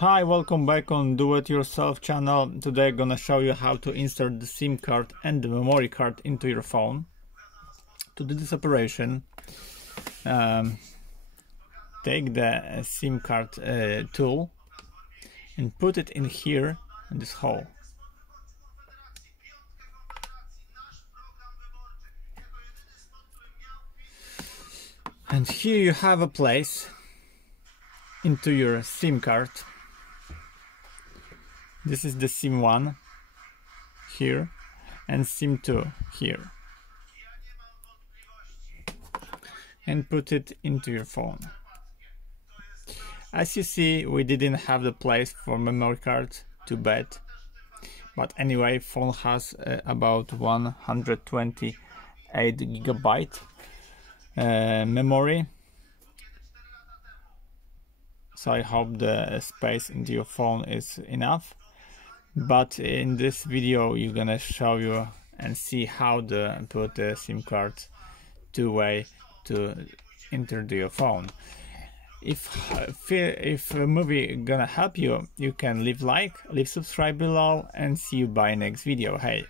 Hi, welcome back on Do It Yourself channel. Today I'm gonna show you how to insert the SIM card and the memory card into your phone. To do this operation, take the SIM card tool and put it in here in this hole. And here you have a place into your SIM card. This is the SIM 1 here and SIM 2 here, and put it into your phone. As you see, we didn't have the place for memory card, too bad, but anyway, phone has about 128 GB memory, so I hope the space into your phone is enough. But in this video you're gonna show you and see how to put the SIM card two-way to enter your phone. If a movie gonna help you, you can leave like, leave subscribe below, and see you by next video. Hey.